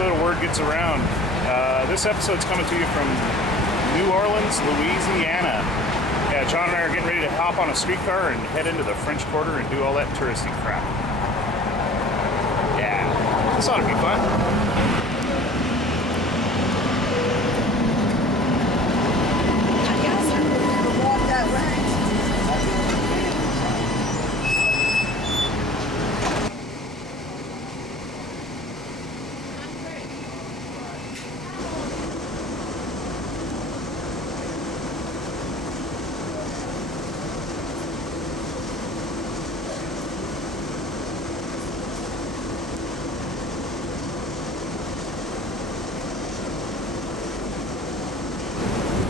episode of Word Gets Around. This episode's coming to you from New Orleans, Louisiana. Yeah, John and I are getting ready to hop on a streetcar and head into the French Quarter and do all that touristy crap. Yeah, this ought to be fun.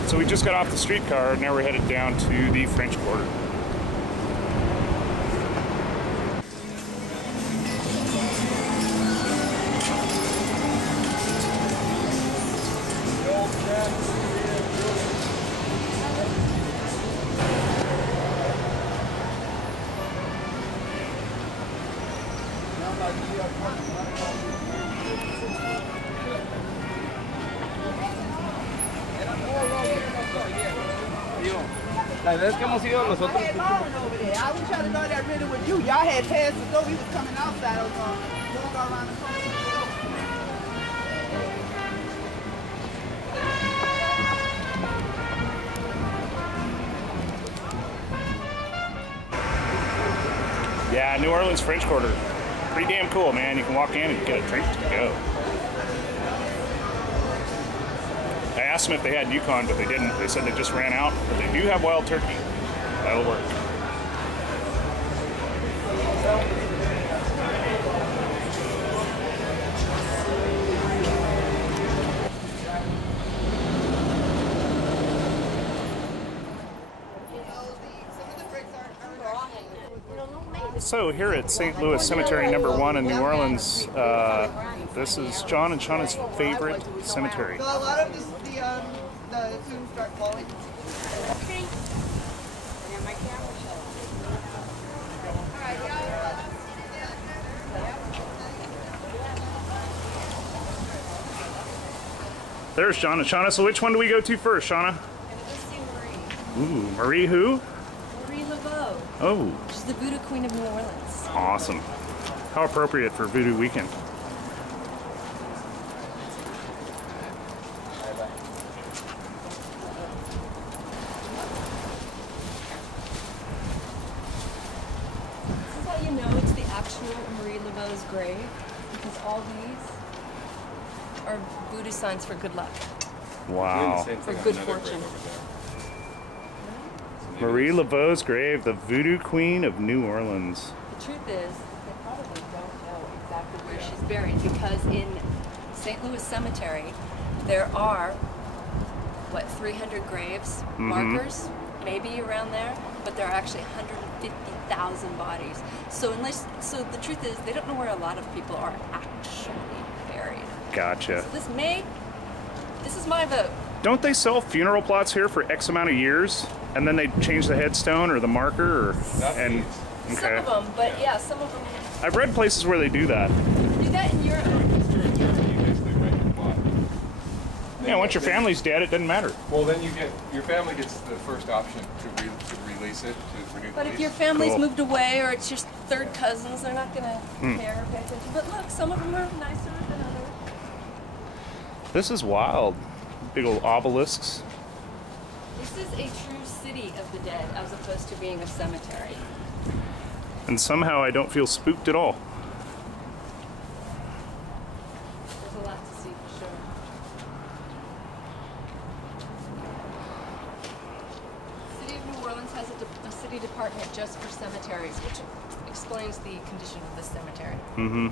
So we just got off the streetcar, now we're headed down to the French Quarter. La vez que hemos ido nosotros. I was trying to know that really with you. Y'all had passed the door. We was coming outside. I was going around the corner. Yeah, New Orleans French Quarter. Pretty damn cool, man. You can walk in and get a drink to go. I asked them if they had Yukon, but they didn't. They said they just ran out, but they do have wild turkey. That'll work. So here at St. Louis Cemetery #1 in New Orleans, this is John and Shauna's favorite cemetery. So a lot of the students start falling. There's John and Shauna. So which one do we go to first, Shauna? Ooh, Marie who? Marie Laveau. Oh. She's the Voodoo Queen of New Orleans. Awesome. How appropriate for Voodoo Weekend. This is how you know it's the actual Marie Laveau's grave, because all these are voodoo signs for good luck. Wow. For good fortune. Marie Laveau's grave, the Voodoo Queen of New Orleans. The truth is, they probably don't know exactly where she's buried, because in St. Louis Cemetery, there are, what, 300 graves, markers, maybe around there, but there are actually 150,000 bodies. So the truth is, they don't know where a lot of people are actually buried. Gotcha. So this is my vote. Don't they sell funeral plots here for X amount of years, and then they change the headstone or the marker? Some of them, but yeah, some of them. I've read places where they do that. Do that in Europe. Yeah, once your family's dead, it doesn't matter. Well, then your family gets the first option to release it, to renew the But lease. if your family's moved away, or it's your third cousins, they're not gonna care or pay attention. But look, some of them are nicer than others. This is wild. Big old obelisks. This is a true city of the dead, as opposed to being a cemetery. And somehow I don't feel spooked at all. There's a lot to see for sure. The city of New Orleans has a city department just for cemeteries, which explains the condition of this cemetery. Mm-hmm.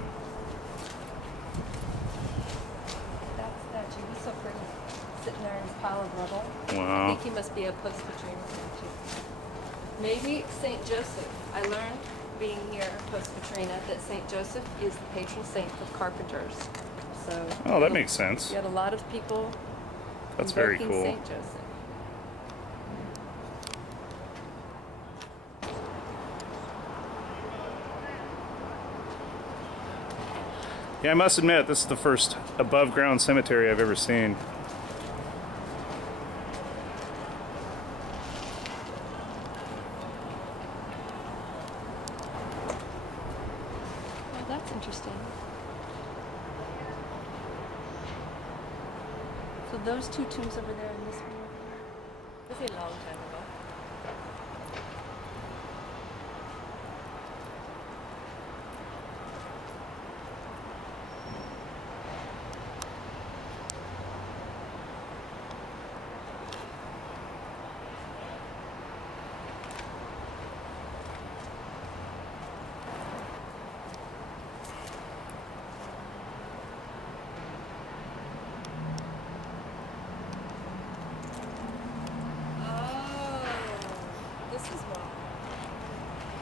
That statue, he's so pretty, sitting there in his pile of rubble. Wow. I think he must be a post-Katrina statue. Maybe St. Joseph. I learned being here post-Katrina that St. Joseph is the patron saint of carpenters. So. Oh, that makes sense. You had a lot of people. That's very cool. St. Joseph. Yeah, I must admit, this is the first above-ground cemetery I've ever seen. Well, that's interesting. So those two tombs over there and this one over there. This is a long time ago.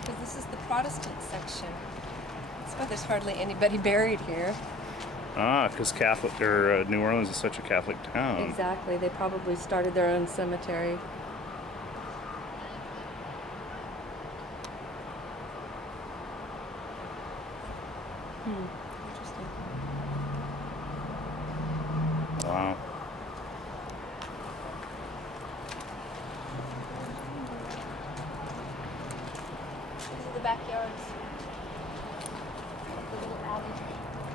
Because this is the Protestant section. That's why there's hardly anybody buried here. Ah, because Catholic or New Orleans is such a Catholic town. Exactly. They probably started their own cemetery. Interesting. Wow. These are the backyards. The little alley.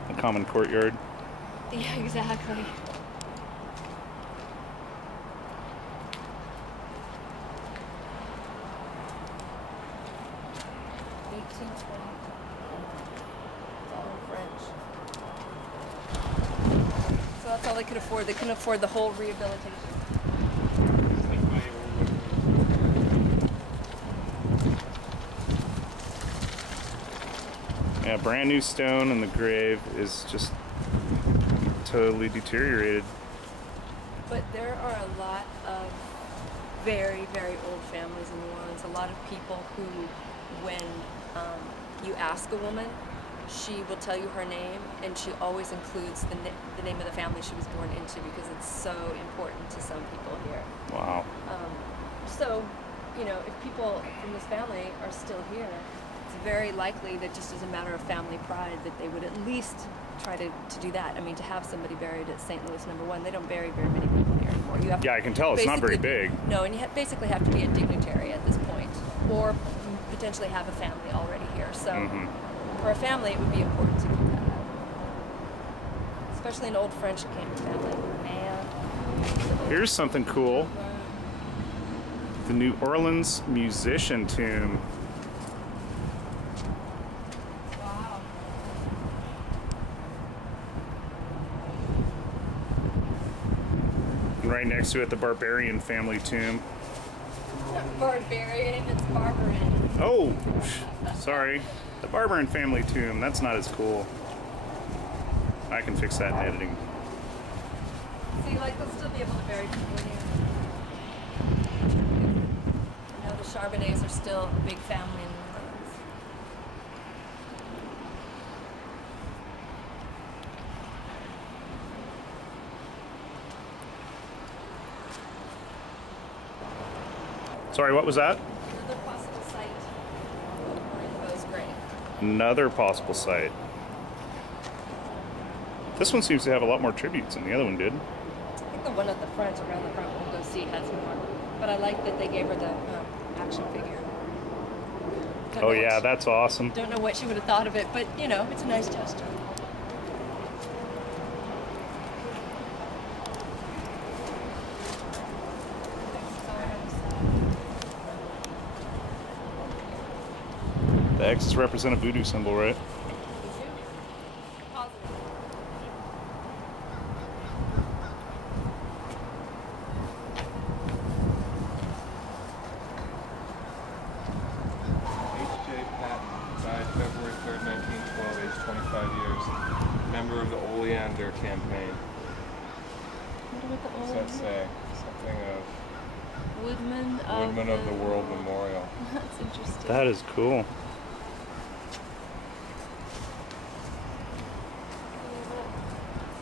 A common courtyard. Yeah, exactly. It's all in French. So that's all they could afford. They couldn't afford the whole rehabilitation. Yeah, brand new stone, and the grave is just totally deteriorated. But there are a lot of very, very old families in New Orleans. A lot of people who, when you ask a woman, she will tell you her name, and she always includes the name of the family she was born into, because it's so important to some people here. Wow. So, you know, if people from this family are still here, it's very likely that just as a matter of family pride that they would at least try to do that. I mean, to have somebody buried at St. Louis #1, they don't bury very many people here anymore. You have Yeah, I can tell it's not very big. No, and you basically have to be a dignitary at this point, or potentially have a family already here. So for a family, it would be important to keep that up. Especially an old French king family. Man. Here's something cool. The New Orleans musician tomb. Wow. And right next to it, the Barbarian family tomb. Barbarian, it's Barbarin. Oh, sorry. The Barbarian family tomb. That's not as cool. I can fix that in editing. See, like, they'll still be able to bury people in here. You know, the Charbonnets are still a big family in New Orleans. Sorry, what was that? Another possible site for Invo's grave. Another possible site. This one seems to have a lot more tributes than the other one did. I think the one at the front, around the front, we'll go see, has more. But I like that they gave her the action figure. Don't Oh know yeah, what that's awesome. don't know what she would have thought of it, but you know, it's a nice gesture. The X's represent a voodoo symbol, right? H.J. Patton died February 3rd, 1912, aged 25 years. Member of the Oleander campaign. What's that say? Something of Woodman of the World Memorial. That's interesting. That is cool.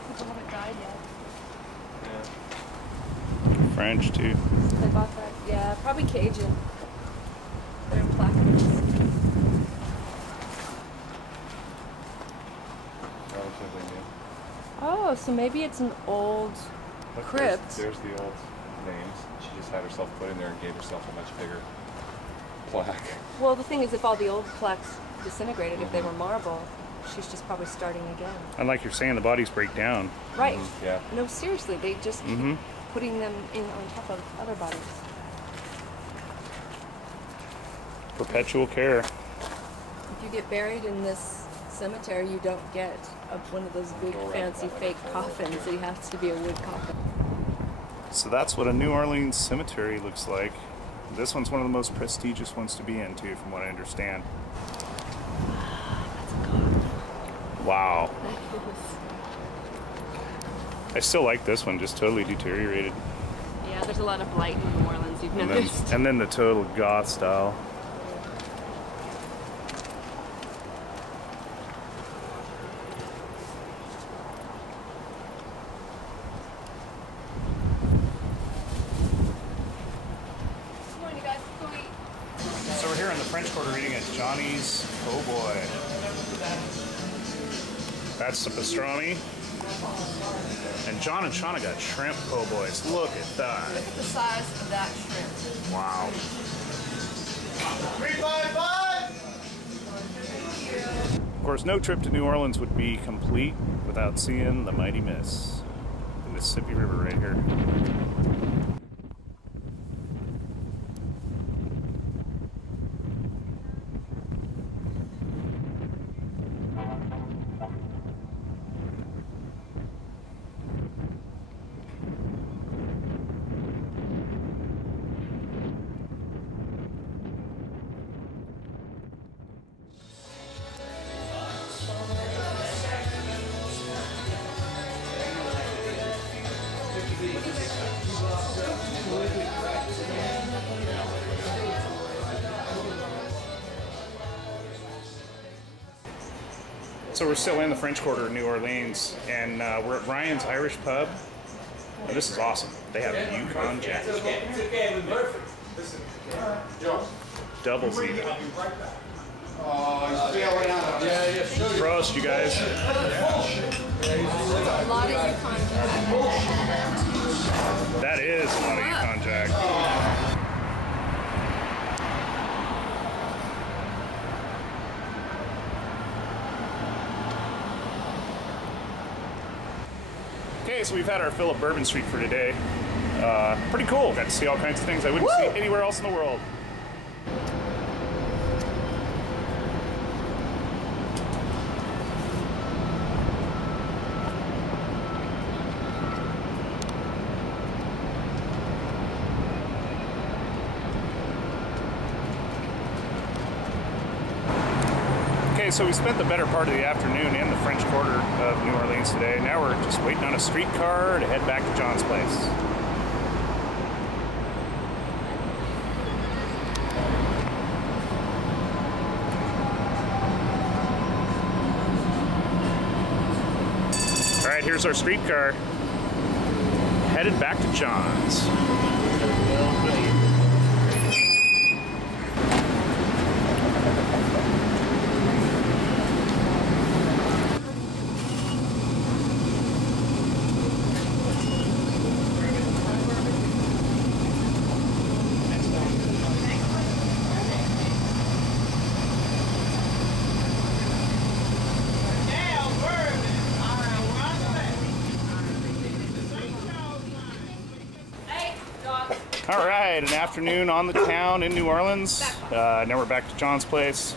People haven't died yet. Yeah. French too. They bought that. Yeah, probably Cajun. They're in placards. Relatively Oh, so maybe it's an old Look, crypt. There's the old names. She just had herself put in there and gave herself a much bigger plaque. Well, the thing is, if all the old plaques disintegrated, if they were marble, she's just probably starting again. And like you're saying, the bodies break down. Right. Yeah. No, seriously, they just keep putting them in on top of other bodies. Perpetual care. If you get buried in this cemetery, you don't get one of those big fancy fake coffins. It has to be a wood coffin. So that's what a New Orleans cemetery looks like. This one's one of the most prestigious ones to be in, too, from what I understand. That's a coffin. Wow. That is. I still like this one, just totally deteriorated. Yeah, there's a lot of blight in New Orleans, you've noticed. And then the total goth style. So we're here in the French Quarter eating at Johnny's Oh Boy. That's the pastrami. And John and Shauna got shrimp po' boys. Look at that. Look at the size of that shrimp. Wow. 355. Of course, no trip to New Orleans would be complete without seeing the mighty Miss. The Mississippi River right here. So we're still in the French Quarter of New Orleans, and we're at Ryan's Irish Pub. And this is awesome. They have Yukon Jack. Doubles even. Prost, you guys. A lot of Yukon Jack. That is a lot of Yukon Jack. Okay, so we've had our fill of Bourbon Street for today. Pretty cool. Got to see all kinds of things I wouldn't see anywhere else in the world. Okay, so we spent the better part of the afternoon in the French Quarter of New Orleans today. Now we're just waiting on a streetcar to head back to John's place. All right, here's our streetcar. Headed back to John's. All right, an afternoon on the town in New Orleans. Now we're back to John's place,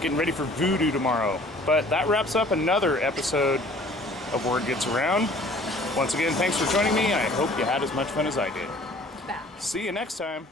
getting ready for voodoo tomorrow. But that wraps up another episode of Word Gets Around. Once again, thanks for joining me. I hope you had as much fun as I did. See you next time.